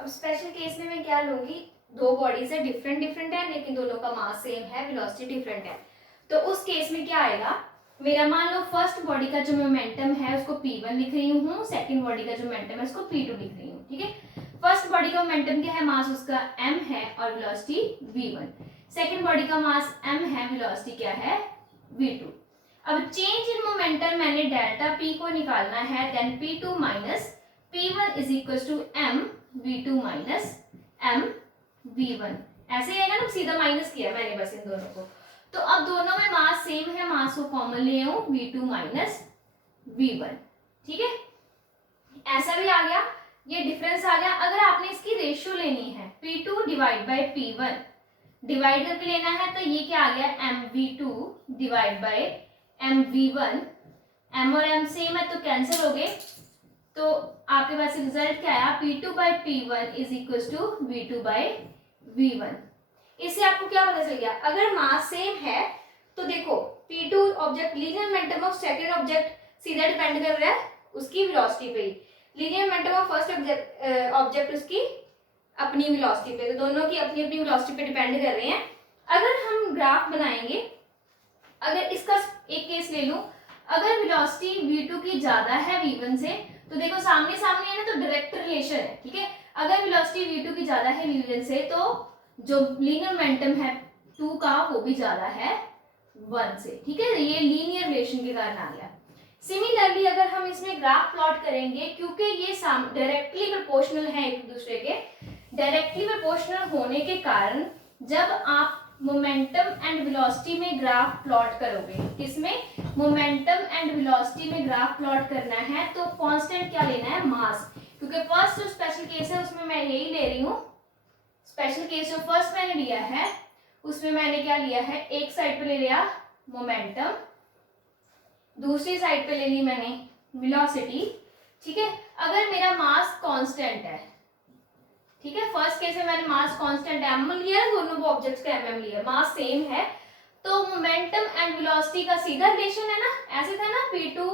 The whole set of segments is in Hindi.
अब स्पेशल केस में मैं क्या लूंगी, दो बॉडीज है, डिफरेंट डिफरेंट है लेकिन दोनों का मास सेम है, वेलोसिटी डिफरेंट है। तो उस केस में क्या आएगा, मेरा मान लो फर्स्ट बॉडी का जो मोमेंटम है उसको P1 लिख रही हूँ, सेकंड बॉडी का जो मोमेंटम है उसको P2 लिख रही हूँ, ठीक है। फर्स्ट बॉडी का मोमेंटम क्या है, मास उसका m है और वेलोसिटी v1। सेकंड बॉडी का मास m है, वेलोसिटी क्या है v2। अब चेंज इन मोमेंटम मैंने डेल्टा p को निकालना है, then P2 minus P1 is equal to m v2 minus m v1। ऐसे ही है ना, सीधा माइनस किया मैंने बस इन दोनों को। तो अब दोनों में मास सेम है, मास को कॉमन ले आऊं v2 माइनस v1, ठीक है। ऐसा भी आ गया, ये डिफरेंस आ गया। अगर आपने इसकी रेशियो लेनी है P2 divide by P1 divide करके लेना है, तो ये क्या आ गया mv2 divide by mv1। m और m सेम है तो कैंसिल हो गए, तो आपके पास रिजल्ट क्या आया, P2 by P1 is equal to V2 by V1। इससे आपको क्या पता चल गया, अगर मास सेम है तो देखो P2 object linear momentum of second object सीधा डिपेंड कर रहा है उसकी वेलोसिटी पे ही, linear momentum of first object उसकी अपनी वेलोसिटी पे, तो दोनों की अपनी अपनी वेलोसिटी पे डिपेंड कर रहे हैं। अगर हम ग्राफ बनाएंगे, अगर इसका एक केस ले लूं, अगर वेलोसिटी v2 की ज्यादा है v1 से, तो देखो सामने सामने है ना, तो डायरेक्ट रिलेशन है, ठीक है। अगर वेलोसिटी v2 की ज्यादा है v1 से, तो जो लीनियर मोमेंटम है 2 का वो भी ज्यादा है 1 से, ठीक है। ये लीनियर रिलेशन के कारण आ गया। सिमिलरली अगर हम इसमें ग्राफ प्लॉट करेंगे, क्योंकि ये डायरेक्टली प्रोपोर्शनल है एक दूसरे के, डायरेक्टली प्रोपोर्शनल होने के कारण जब आप मोमेंटम एंड वेलोसिटी में ग्राफ प्लॉट करोगे, किसमें, मोमेंटम एंड वेलोसिटी में ग्राफ प्लॉट करना है, तो कांस्टेंट क्या लेना है, मास। क्योंकि फर्स्ट जो स्पेशल केस है उसमें मैं यही ले रही हूँ, स्पेशल केस जो फर्स्ट मैंने लिया है उसमें मैंने क्या लिया है, एक साइड पे ले लिया मोमेंटम, दूसरी साइड पे ले ली मैंने वेलोसिटी, ठीक है। अगर मेरा मास कांस्टेंट है, ठीक है, फर्स्ट केस में मैंने मास कांस्टेंट m लिया, दोनों ऑब्जेक्ट्स का mm लिया, मास सेम है, तो मोमेंटम एंड वेलोसिटी का सीधा रिलेशन है ना, ऐसे था ना P2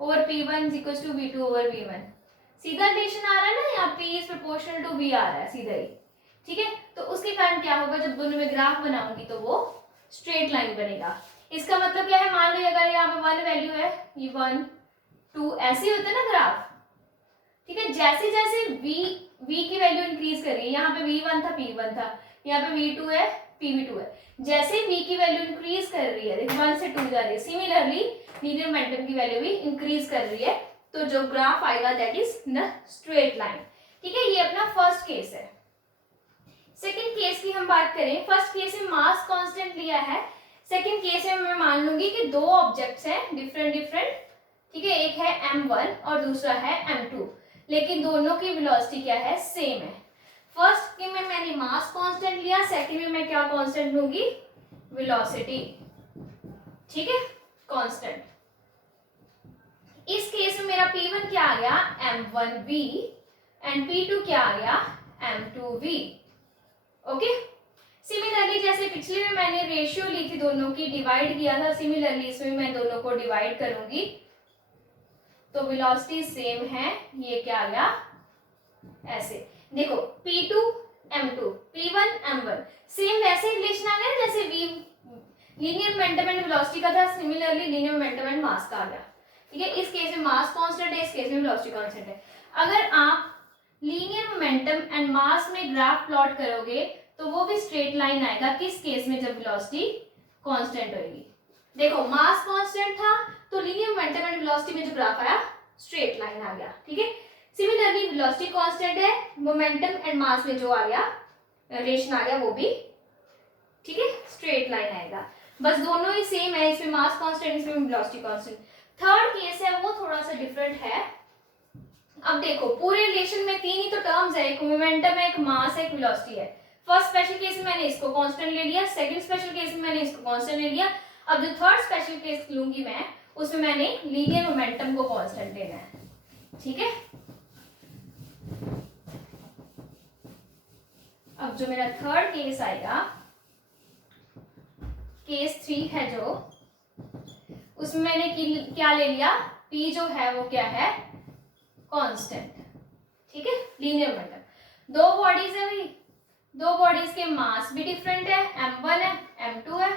over P1 is equal to V2 over V1, सीधा रिलेशन आ रहा है ना, यहाँ P is proportional to V आ रहा है सीधा ही, ठीक है। तो उसके कारण क्या होगा, जब दोनों में ग्राफ बनाऊंगी तो वो स्ट्रेट लाइन बनेगा। इसका मतलब क्या है, मान लो अगर यहाँ पे 1 वैल्यू है, ये 1 2 ऐसे होते हैं ना ग्राफ, ठीक है। जैसे जैसे v की वैल्यू इंक्रीज कर रही है, यहाँ पे v1 था p1 था, यहाँ पे v2 है pv2 है, जैसे v की वैल्यू इंक्रीज कर रही है, देखो 1 से 2 जा रही है, सिमिलरली लीनियर मोमेंटम की वैल्यू भी इंक्रीज कर रही है, तो जो ग्राफ आएगा that is the straight line, ठीक है। ये अपना फर्स्ट केस है। सेकंड केस की हम बात करें, फर्स्ट केस में मास कांस्टेंट लिया है, सेकंड केस में मैं मान लूंगी कि दो ऑब्जेक्ट्स हैं डिफरेंट डिफरेंट, ठीक है, एक है m1 और दूसरा है m2, लेकिन दोनों की वेलोसिटी क्या है, सेम है। फर्स्ट के में मैंने मास कांस्टेंट लिया, सेकंड में मैं क्या कांस्टेंट लूंगी, वेलोसिटी, ठीक है, कांस्टेंट। इस केस में मेरा P1 क्या आ गया, m1v एंड P2 क्या आ गया, m2v, ओके। सिमिलरली जैसे पिछले में मैंने रेशियो ली थी, दोनों की डिवाइड किया था, सिमिलरली इसमें मैं दोनों को डिवाइड करूंगी, तो वेलोसिटी सेम है, ये क्या आ गया, ऐसे देखो P2 m2 P1 m1, same वैसे रिलेशन आ गया जैसे v linear momentum and velocity का था, similarly linear momentum and mass का आ गया, ठीक है। इस केस में मास कांस्टेंट है, इस केस में वेलोसिटी कांस्टेंट है। अगर आप लीनियर मोमेंटम एंड मास में ग्राफ प्लॉट करोगे तो वो भी स्ट्रेट लाइन आएगा, किस केस में, जब वेलोसिटी कांस्टेंट होगी। देखो मास कांस्टेंट था तो लीनियर मोमेंटम एंड वेलोसिटी में जो ग्राफ आया स्ट्रेट लाइन आ गया, ठीक है। सिमिलरली वेलोसिटी कांस्टेंट है, मोमेंटम एंड मास में जो आ गया रिलेशन आ गया वो भी, ठीक है, स्ट्रेट लाइन आएगा। बस दोनों ही सेम है, इसमें मास कांस्टेंट, इसमें वेलोसिटी कांस्टेंट। थर्ड केस है वो थोड़ा सा डिफरेंट है। अब देखो पूरे रिलेशन में तीन ही तो टर्म्स है, एक मोमेंटम है, एक मास है, एक वेलोसिटी है। फर्स्ट स्पेशल केस में मैंने इसको कांस्टेंट ले लिया, सेकंड स्पेशल केस में मैंने इसको कांस्टेंट ले लिया। अब जो थर्ड स्पेशल केस लूंगी मैं, उसमें मैंने लीनियर मोमेंटम को कांस्टेंट लेना है, ठीक है। अब जो मेरा थर्ड केस आएगा, केस 3 है जो, उसमें मैंने क्या ले लिया, P जो है वो क्या है, कांस्टेंट, ठीक है, लीनियर मोमेंटम। दो बॉडीज है भाई, दो बॉडीज के मास भी डिफरेंट है, m1 है m2 है,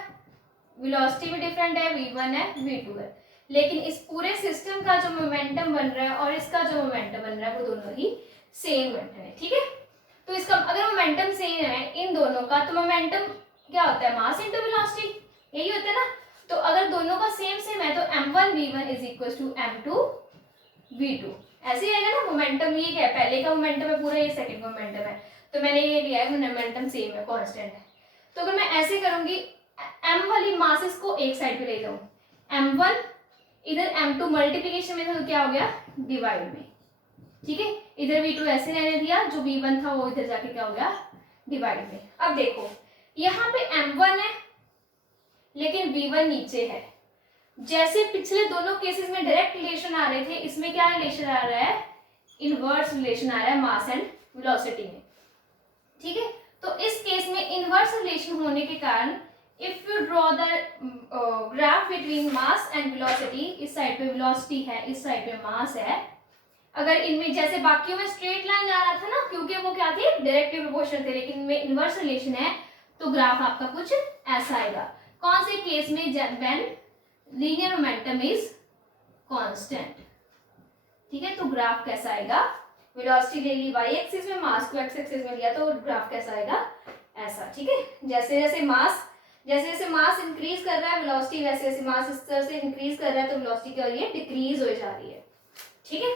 वेलोसिटी भी डिफरेंट है, v1 है v2 है, लेकिन इस पूरे सिस्टम का जो मोमेंटम बन रहा है और इसका जो मोमेंटम बन रहा है वो दोनों ही सेम मोमेंटम है। ठीक है, तो इसका अगर मोमेंटम सेम है इन दोनों का तो मोमेंटम क्या होता है, मास इनटू वेलोसिटी, यही होता है ना। तो अगर दोनों का सेम सेम है तो m1 v1 is equal to m2 v2, ऐसे ही आएगा ना। मोमेंटम ये क्या है, पहले का मोमेंटम है पूरा, ये सेकंड मोमेंटम है, तो मैंने ये लिया है मोमेंटम सेम है, कांस्टेंट है। तो अगर मैं ऐसे करूंगी, m वाली मासेस को एक साइड पे ले जाऊं, m1 इधर m2 मल्टीप्लिकेशन में था तो क्या हो गया, डिवाइड में। ठीक है, इधर v2 ऐसे रहने दिया, जो v1 था वो इधर जाके क्या हो गया, डिवाइड में। अब देखो यहाँ पे m1 है लेकिन v1 नीचे है, जैसे पिछले दोनों केसेस में डायरेक्ट रिलेशन आ रहे थे, इसमें क्या रिलेशन आ रहा है, इनवर्स रिलेशन आ रहा है मास एंड वेलोसिटी में। ठीक है, तो इस केस में इनवर्स रिलेशन होने के कारण if you draw the graph between mass and velocity, इस साइड पे वेलोसिटी है, इस साइड पे मास है, अगर इनमें जैसे बाकियों में स्ट्रेट लाइन आ रहा था ना, क्योंकि वो क्या थी, डायरेक्टली प्रोपोर्शनल थे, लेकिन इनमें इनवर्स रिलेशन है तो ग्राफ आपका कुछ ऐसा आएगा। कौन से केस में, when linear momentum is constant. ठीक है, तो ग्राफ कैसा आएगा, वेलोसिटी ले ली y एक्सिस में, मास को x एक्सिस में लिया, तो ग्राफ कैसा आएगा, ऐसा। ठीक है, जैसे जैसे मास इंक्रीज कर रहा है, वेलोसिटी वैसे वैसे मास इस तरह से इंक्रीज कर रहा है तो वेलोसिटी क्या हो रही है, डिक्रीज हो जा रही है। ठीक है,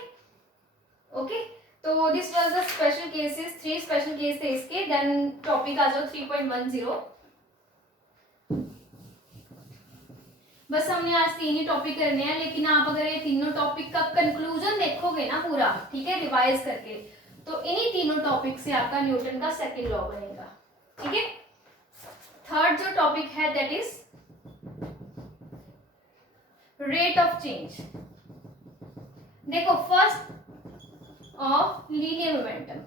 ओके, तो this was the special cases, 3 special case थे इसके। देन टॉपिक आ जाओ 3.10। बस हमने आज 3 ही टॉपिक करने हैं, लेकिन आप अगर ये तीनों टॉपिक का कंक्लूजन देखोगे ना पूरा, ठीक है, रिवाइज करके, तो इन्हीं तीनों टॉपिक से आपका न्यूटन का सेकंड लॉ बनेगा। ठीक है, थर्ड जो टॉपिक है that is rate of change. देखो first of linear momentum,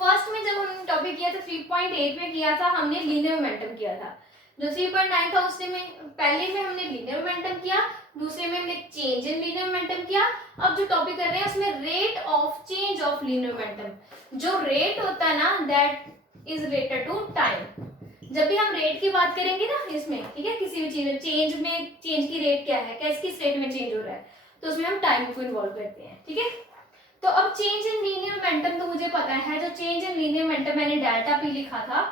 first में जब हमने टॉपिक किया था 3.8 में किया था हमने लीनियर मोमेंटम किया था, जो 3.9 था उससे में पहले में हमने लीनियर मोमेंटम किया, दूसरे में हमने चेंज इन लीनियर मोमेंटम किया। अब जो टॉपिक कर रहे हैं उसमें rate of change of linear momentum, जो रेट होता है ना that is related to time. जब भी हम रेट की बात करेंगे ना इसमें, ठीक है, किसी भी चीज में चेंज की रेट क्या है, किस रेट में चेंज हो रहा है, तो उसमें हम टाइम को इन्वॉल्व करते हैं। ठीक है, तो अब चेंज इन लीनियर मोमेंटम तो मुझे पता है, जो चेंज इन लीनियर मोमेंटम मैंने डेल्टा पी लिखा था,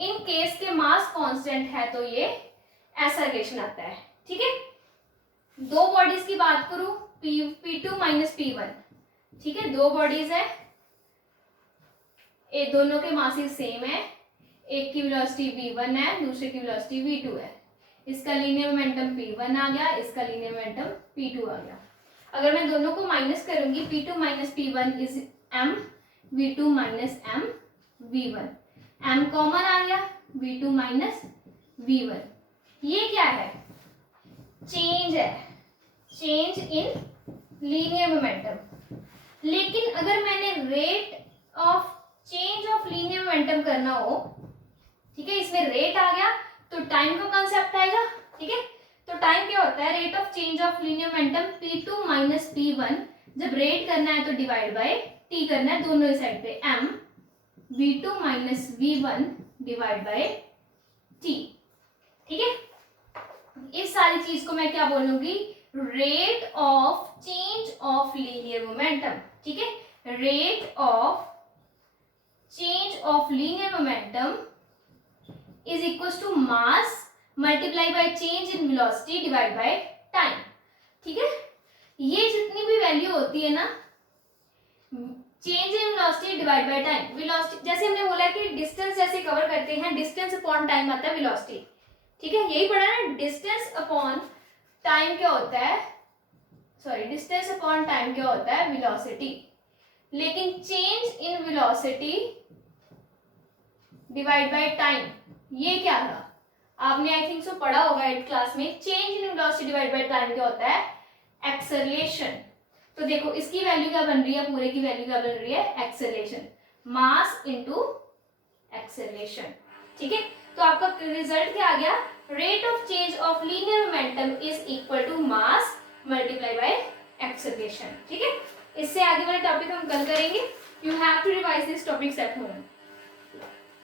इन केस के मास कांस्टेंट है तो ये ऐसा रिलेशन आता है। ठीक है, दो बॉडीज की बात करूं, P2 माइनस P1, ठीक है, दो बॉडीज है, एक दोनों के मासेस सेम है, एक की वेलोसिटी v1 है, दूसरे की वेलोसिटी v2 है, इसका लीनियर मोमेंटम P1 आ गया, इसका लीनियर मोमेंटम P2 आ गया। अगर मैं दोनों को माइनस करूंगी, P2 minus P1 is m, v2 minus m v1, m common आ गया, v2 माइनस v1, ये क्या है, चेंज है, चेंज इन लीनियर मोमेंटम। लेकिन अगर मैंने rate of change of linear momentum करना हो, ठीक है, इसमें रेट आ गया तो टाइम का कंसेप्ट आएगा। ठीक है, तो टाइम क्या होता है, rate of change of linear momentum P2 minus P1, जब रेट करना है तो डिवाइड बाय t करना है, दोनों ही साइड पे m v2 minus v1 divide by t। ठीक है, इस सारी चीज को मैं क्या बोलूंगी, rate of change of linear momentum. ठीक है, rate of change of linear momentum is equal to mass multiply by change in velocity divide by time. ठीक है, ये जितनी भी वैल्यू होती है ना, change in velocity divide by time, velocity जैसे हमने बोला कि डिस्टेंस जैसे कवर करते हैं, डिस्टेंस अपॉन टाइम आता है वेलोसिटी। ठीक है, यही पढ़ा ना, डिस्टेंस अपॉन टाइम क्या होता है, सॉरी, डिस्टेंस अपॉन टाइम क्या होता है, वेलोसिटी। लेकिन change in velocity divide by time, ये क्या था, आपने आई थिंक सो पढ़ा होगा 8th क्लास में, change in velocity divide by time क्या होता है, एक्सेलरेशन। तो देखो इसकी वैल्यू क्या बन रही है, पूरे की वैल्यू क्या बन रही है, एक्सेलरेशन, मास इनटू एक्सेलरेशन। ठीक है, तो आपका रिजल्ट क्या आ गया, rate of change of linear momentum is equal to mass multiply by acceleration. ठीक है, इससे आगे वाले टॉपिक हम कल करेंगे। You have to revise this topic at home.